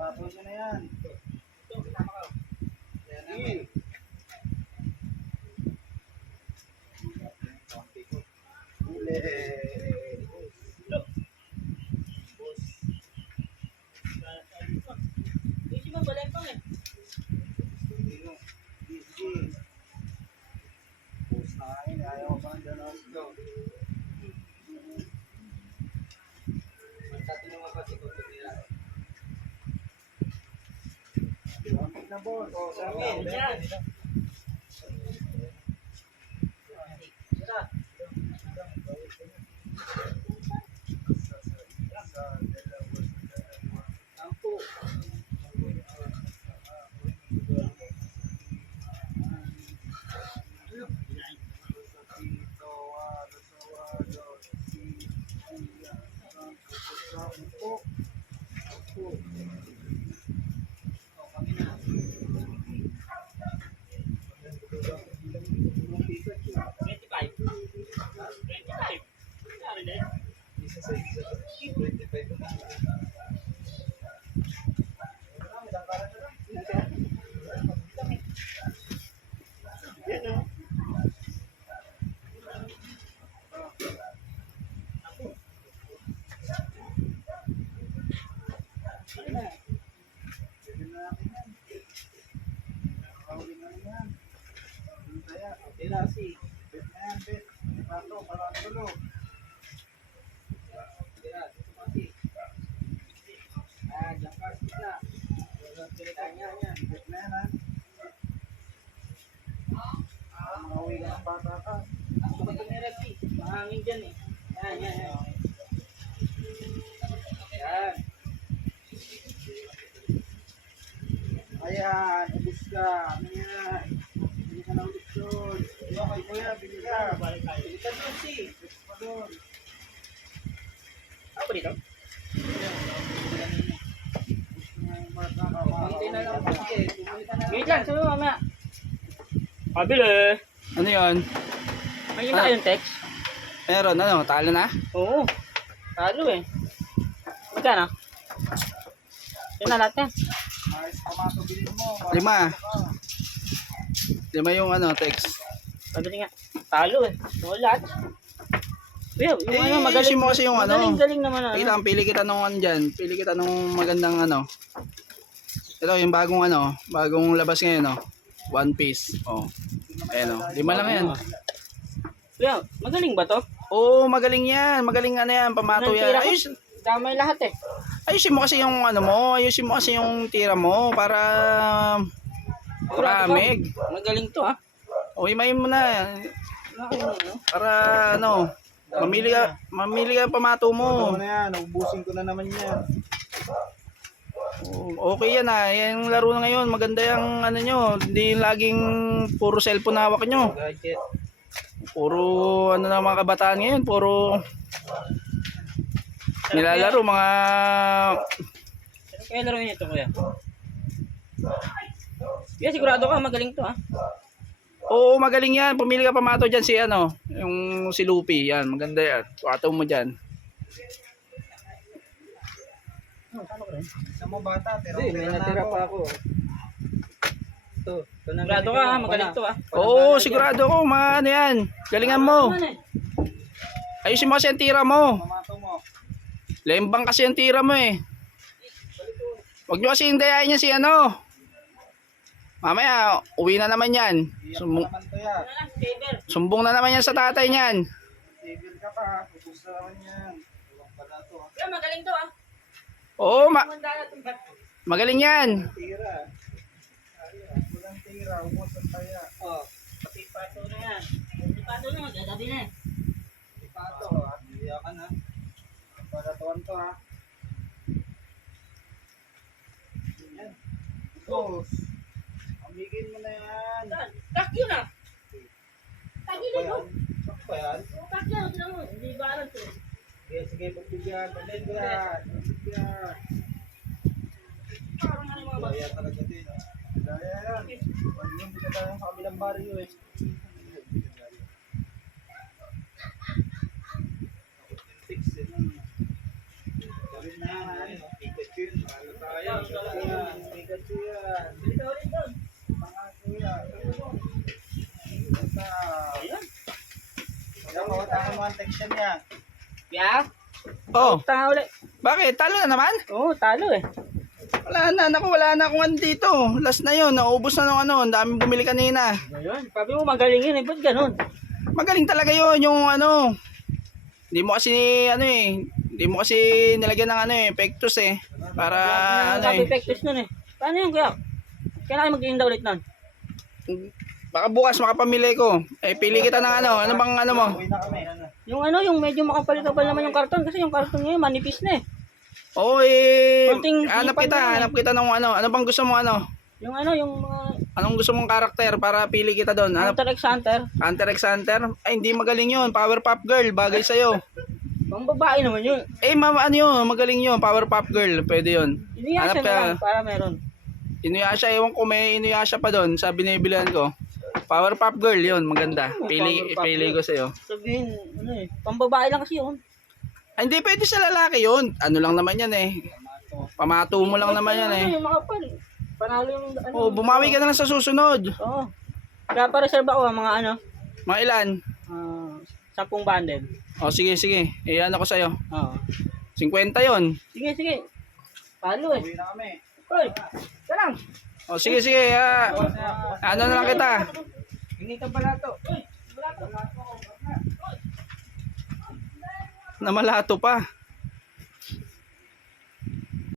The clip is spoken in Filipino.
Baboy na yan. Yan. Na boss. Oh, sa amin. Mahangin dyan eh. Yan. Yan. Ayan, ubus ka. Ayan. Bili ka na ulit doon. Okay mo yan, bili ka. Bili ka doon si. Bili ka doon. Ako dito? Wait lang, sabi mo mamaya. Pabili. Ano yun? May iba kayong text? Meron, ano? Talo na? Oo. Talo eh. Magkano? Yun na lahat yan. Lima. Lima yung ano, text. Pabili nga. Talo eh. Oo lahat. Kuya, yung ano magaling. Ayusin mo kasi yung ano. Galing naman ano. Wait lang, pili kita nung ano dyan. Pili kita nung magandang ano. Ito yung bagong ano. Bagong labas ngayon, no? One piece. Oh. Ayan, oh. Lima lang yan. Kuya, magaling ba to? Oo, magaling yan. Magaling ano yan. Pamato yan. Ayos. Damay lahat eh. Ayusin mo kasi yung ano mo. Ayusin mo kasi yung tira mo. Para maramig. Magaling to ah. O, imayin mo na. Para ano. Mamili ka ng pamato mo. Ano na yan, ubusin ko na naman yan. Okay yan ah. Yung laro na ngayon. Maganda yung ano nyo. Hindi laging puro cellphone hawak nyo. Puro ano na mga kabataan ngayon. Puro nilalaro mga... Kaya laro niyo ito kuya? Kuya sigurado ka magaling to ah. Oo, magaling yan. Pumili ka pamato dyan si ano. Yung si Lupi. Yan, maganda yan. Pataw mo dyan. Sa mo bata, Hindi, may natira pa ako. Sigurado ka ha, magaling to ah. Oo, sigurado ko. Mga ano yan. Galingan mo. Ayusin mo kasi ang tira mo. pamato mo. Lembang kasi ang tira mo eh. Huwag nyo kasi hindayain niya si ano. Mamaya, uwi na naman yan. Iyak naman to yan. Sumbong na naman yan sa tatay niyan. Civil ka pa, ubus na naman yan. Iwang pala to. Kuya magaling to ah. Oo, magaling yan. Tira. Walang tira, ubus ang taya. Oh, pati pato na yan. Pati pato na, magagabi na eh. Ipato, iyakan ha. Pagkatuan to ha. Yan. Ubus. Amigin mo na yan. Tak yun ah. pa yan. Tatlo, tignan mo. Hindi balance eh. Sige, sige, pagbigyan. Pagbigyan. Pagbigyan. Parang ano yung mga Daya talaga din. Daya yan. Pag yung bigyan tayo sa kabilang barrio eh. Fix eh. Gawin na yan. Pikachu yun. Mahalo tayo. Pikachu yan. Dito ulit doon. Pangako yan. Basta. Kaya kawatangan mo ang teksyon niya. Yeah. Oh, Tanga ulit. bakit? Talo na naman? Oo, talo eh. Wala na, naku, wala na akong ano dito. Last na yun, naubos na nung ano, ang daming bumili kanina. Ayun, sabi mo magaling yun eh. Ba't ganun? Magaling talaga yun, yung ano. Hindi mo kasi, ano eh, hindi mo kasi nilagyan ng ano eh, pectus eh. Para, ano Sabi eh. pectus nun eh. Paano yun kaya? Kailangan mag-iinda ulit nun. Baka bukas makapamili ko. Eh, pili kita ng ano, ano bang ano mo? Uwi na kami. Yung ano, yung medyo makapal-kapal naman yung karton. Kasi yung karton ngayon, manipis na eh. Oo eh, Konting hanap sipag lang eh. hanap kita ng ano. Ano bang gusto mo ano? Yung ano, yung mga Anong gusto mong karakter para pili kita doon? Hanap Hunter x Hunter. Hunter x Hunter? Ay, hindi magaling yun. Powerpuff Girl, bagay sa'yo. Pang babae naman yun. Eh, mama, ano yun? Magaling yun. Powerpuff Girl, pwede yun. Inuyasha Hanap na ka. lang para meron. Inuyasha, ewan ko may Inuyasha pa doon sa binibilihan ko. Powerpuff Girl yun, maganda. Pili Powerpuff pili Girl. ko sa'yo. Sabihin, ano eh, pang babae lang kasi yun. Ay, hindi pwede sa lalaki yun. Ano lang naman yan eh. Pamato mo lang naman yan eh. Yung makapal. Panalo yung ano. Oh, bumawi ka na lang sa susunod. Oo. Kaya pa-reserve ako mga ano, Mga ilan? 10 bundle. Oh, sige, sige. Eh, ano ko sa'yo. Oo. 50 yon. Sige, sige. Palo eh. Uwi na kami. Hoy, sarang. Oh, sige, sige. Ano na lang kita. Hingi ka pala to. Namalato pa.